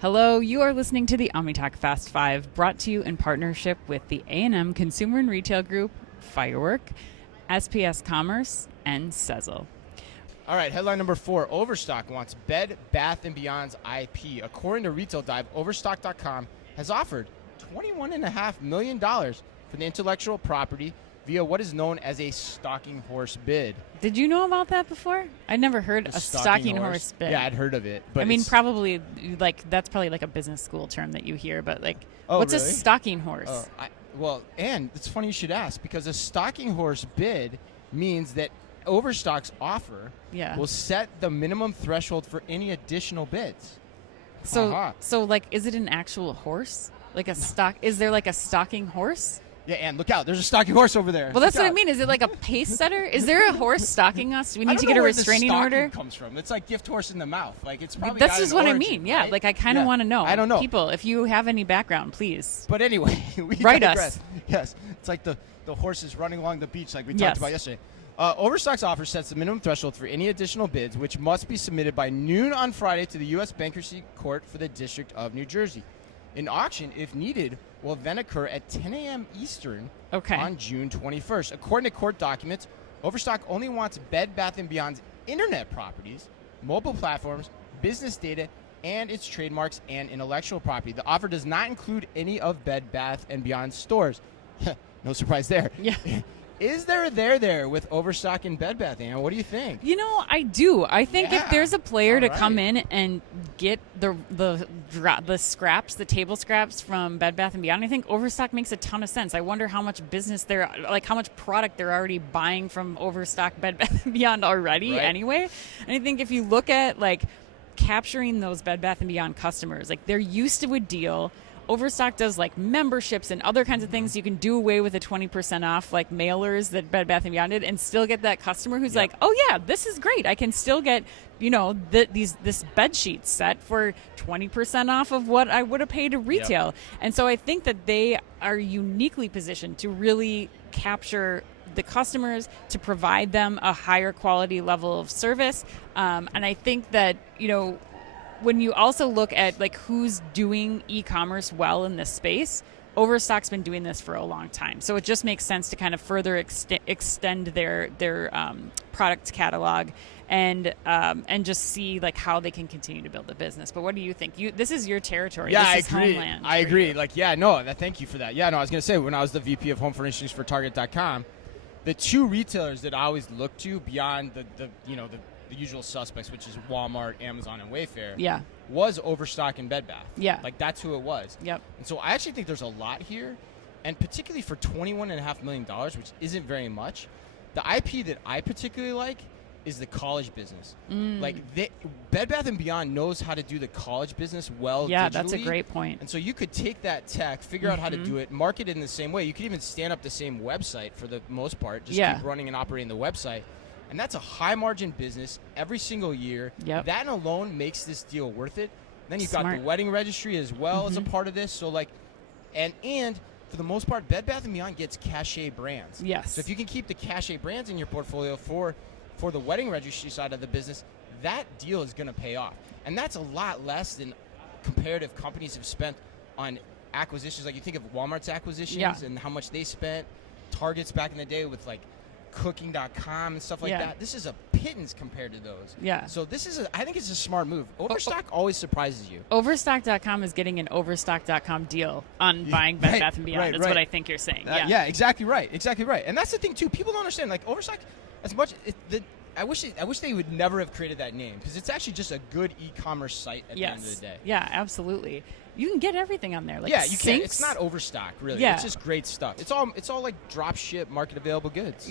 Hello, you are listening to the OmniTalk Fast 5, brought to you in partnership with the A&M Consumer and Retail Group, Firework, SPS Commerce, and Sezzle. All right, headline number 4. Overstock wants Bed Bath & Beyond's IP. According to Retail Dive, Overstock.com has offered $21.5 million for the intellectual property via what is known as a stalking horse bid. Did you know about that before? I'd never heard a stalking horse bid. Yeah, I'd heard of it. But I mean, probably, that's probably like a business school term that you hear, but what's really? A stalking horse? And it's funny you should ask, because a stalking horse bid means that Overstock's offer will set the minimum threshold for any additional bids. So is it an actual horse? Is there like a stalking horse? Yeah, and look out. There's a stalking horse over there. Well, that's what I mean. Is it like a pace setter? Is there a horse stalking us? Do we need to get a restraining order? Where the comes from. It's like gift horse in the mouth. Like, it's probably That's just what origin, I mean. Yeah, right? I kind of want to know. I don't know. People, if you have any background, please. But anyway, we write digress. us. Yes, it's like the horses running along the beach like we talked about yesterday. Overstock's offer sets the minimum threshold for any additional bids, which must be submitted by noon on Friday to the U.S. Bankruptcy Court for the District of New Jersey. An auction, if needed, will then occur at 10 a.m. Eastern on June 21st. According to court documents, Overstock only wants Bed Bath & Beyond's internet properties, mobile platforms, business data, and its trademarks and intellectual property. The offer does not include any of Bed Bath & Beyond stores. No surprise there. Yeah. Is there a there with Overstock and Bed Bath? What do you think? I do. I think if there's a player to come in and get the scraps, the table scraps from Bed Bath & Beyond, I think Overstock makes a ton of sense. I wonder how much how much product they're already buying from Overstock, Bed Bath & Beyond already anyway. And I think if you look at capturing those Bed Bath & Beyond customers, they're used to a deal. Overstock does memberships and other kinds of things. You can do away with the 20% off mailers that Bed Bath & Beyond did and still get that customer who's oh yeah, this is great. I can still get, this bed sheet set for 20% off of what I would have paid at retail. Yep. And so I think that they are uniquely positioned to really capture the customers, to provide them a higher quality level of service. And I think that, when you also look at who's doing e-commerce well in this space, Overstock's been doing this for a long time. So it just makes sense to kind of further extend their product catalog and just see how they can continue to build the business. But what do you think? This is your territory. Yeah, this is I agree. Homeland. I agree. Thank you for that. Yeah, no, I was going to say, when I was the VP of Home Furnishings for Target.com, the two retailers that I always look to beyond the usual suspects, which is Walmart, Amazon, and Wayfair, was Overstock and Bed Bath. Yeah. That's who it was. Yep. And so I actually think there's a lot here, and particularly for $21.5 million, which isn't very much, the IP that I particularly like is the college business. Bed Bath & Beyond knows how to do the college business well digitally. That's a great point. And so you could take that tech, figure out how to do it, market it in the same way. You could even stand up the same website for the most part, just keep running and operating the website. And that's a high-margin business every single year. Yep. That alone makes this deal worth it. Then you've got the wedding registry as well as a part of this. So, and for the most part, Bed Bath & Beyond gets cachet brands. Yes. So if you can keep the cachet brands in your portfolio for the wedding registry side of the business, that deal is going to pay off. And that's a lot less than comparative companies have spent on acquisitions. You think of Walmart's acquisitions and how much they spent. Target's back in the day with Cooking.com and stuff like that. This is a pittance compared to those. Yeah. So I think it's a smart move. Overstock always surprises you. Overstock.com is getting an Overstock.com deal on buying Bed Bath & Beyond. That's what I think you're saying. Yeah, exactly right. Exactly right. And that's the thing too. People don't understand. Overstock, as much I wish they would never have created that name, because it's actually just a good e-commerce site at the end of the day. Yeah, absolutely. You can get everything on there. You can. It's not Overstock, really. Yeah. It's just great stuff. It's all drop ship, market available goods.